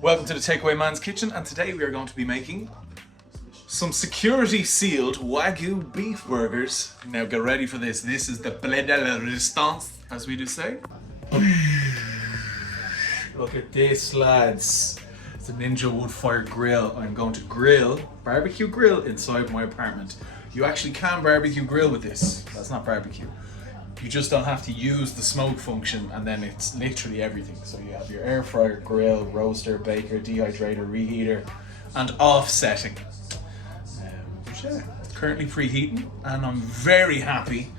Welcome to the Takeaway Man's Kitchen, and today we are going to be making some security sealed Wagyu beef burgers. Now get ready for this. This is the blé de la résistance, as we do say. Look at this, lads. It's a Ninja Woodfire grill. I'm going to barbecue grill inside my apartment. You actually can barbecue grill with this. That's not barbecue. You just don't have to use the smoke function, and then it's literally everything. So you have your air fryer, grill, roaster, baker, dehydrator, reheater, and offsetting. But yeah, it's currently preheating, and I'm very happy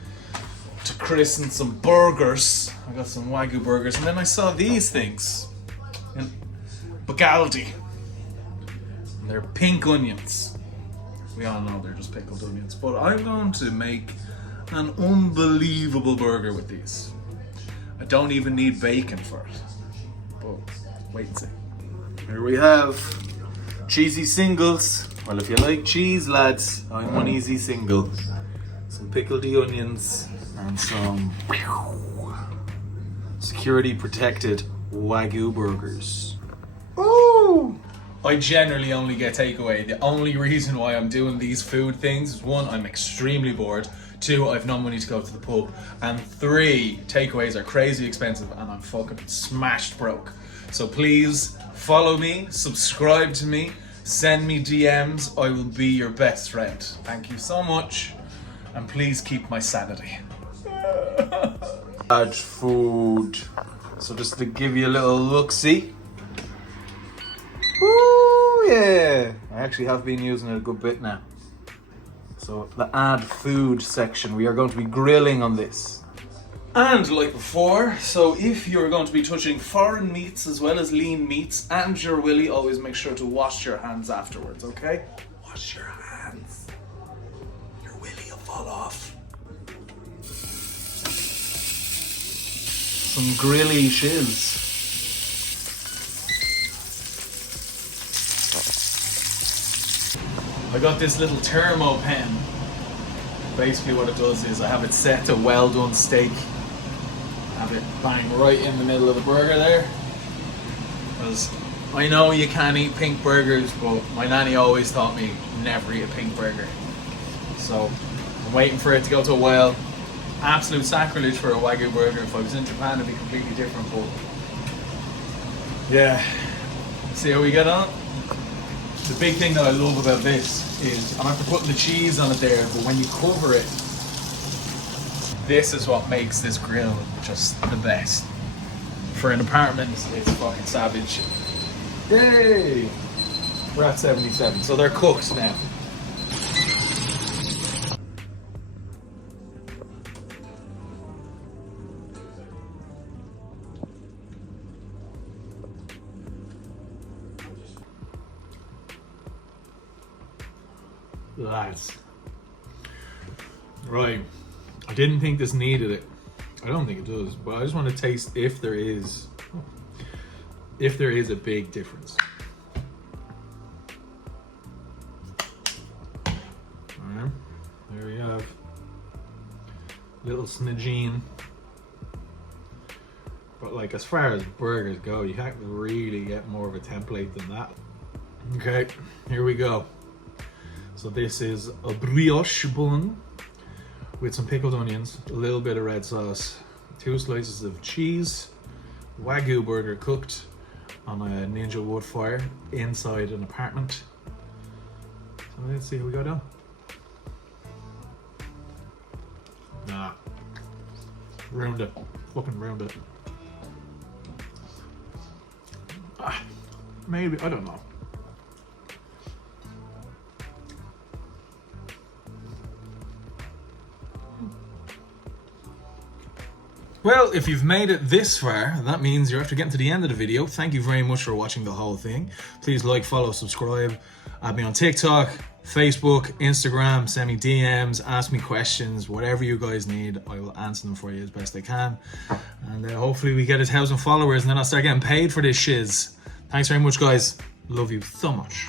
to christen some burgers. I got some Wagyu burgers, and then I saw these things in Aldi. And they're pink onions. We all know they're just pickled onions, but I'm going to make an unbelievable burger with these. I don't even need bacon for it, but wait and see. Here we have cheesy singles. Well, if you like cheese, lads, I'm one easy single. Some pickled onions and some security protected Wagyu burgers. Ooh! I generally only get takeaway. The only reason why I'm doing these food things is 1, I'm extremely bored. 2, I've no money to go to the pub. And 3, takeaways are crazy expensive and I'm fucking smashed broke. So please follow me, subscribe to me, send me DMs. I will be your best friend. Thank you so much. And please keep my sanity. Bad food. So just to give you a little look-see. Ooh, yeah. I actually have been using it a good bit now. So the add food section, we are going to be grilling on this. And like before, so if you're going to be touching foreign meats as well as lean meats and your willy, always make sure to wash your hands afterwards, okay? Wash your hands. Your willy will fall off. Some grilly shiz. I got this little thermo pen. Basically what it does is I have it set to well done steak. Have it bang right in the middle of the burger there. Because I know you can't eat pink burgers, but my nanny always taught me never eat a pink burger. So I'm waiting for it to go to a well. Absolute sacrilege for a Wagyu burger. If I was in Japan it'd be completely different, but yeah. See how we get on? The big thing that I love about this is I'm after putting the cheese on it there, but when you cover it, this is what makes this grill just the best. For an apartment, it's fucking savage. Yay! We're at 77, so they're cooked now. Lads. Right. I didn't think this needed it. I don't think it does, but I just want to taste if there is a big difference. Alright. There we have little smidgeen. But like as far as burgers go, you can't really get more of a template than that. Okay, here we go. So this is a brioche bun with some pickled onions, a little bit of red sauce, 2 slices of cheese, Wagyu burger cooked on a Ninja Woodfire inside an apartment. So let's see how we go down. Nah, ruined it, fucking ruined it. Maybe, I don't know. Well, if you've made it this far, that means you're after getting to the end of the video. Thank you very much for watching the whole thing. Please like, follow, subscribe. Add me on TikTok, Facebook, Instagram, send me DMs, ask me questions, whatever you guys need. I will answer them for you as best I can. And hopefully we get 1,000 followers and then I'll start getting paid for this shiz. Thanks very much, guys. Love you so much.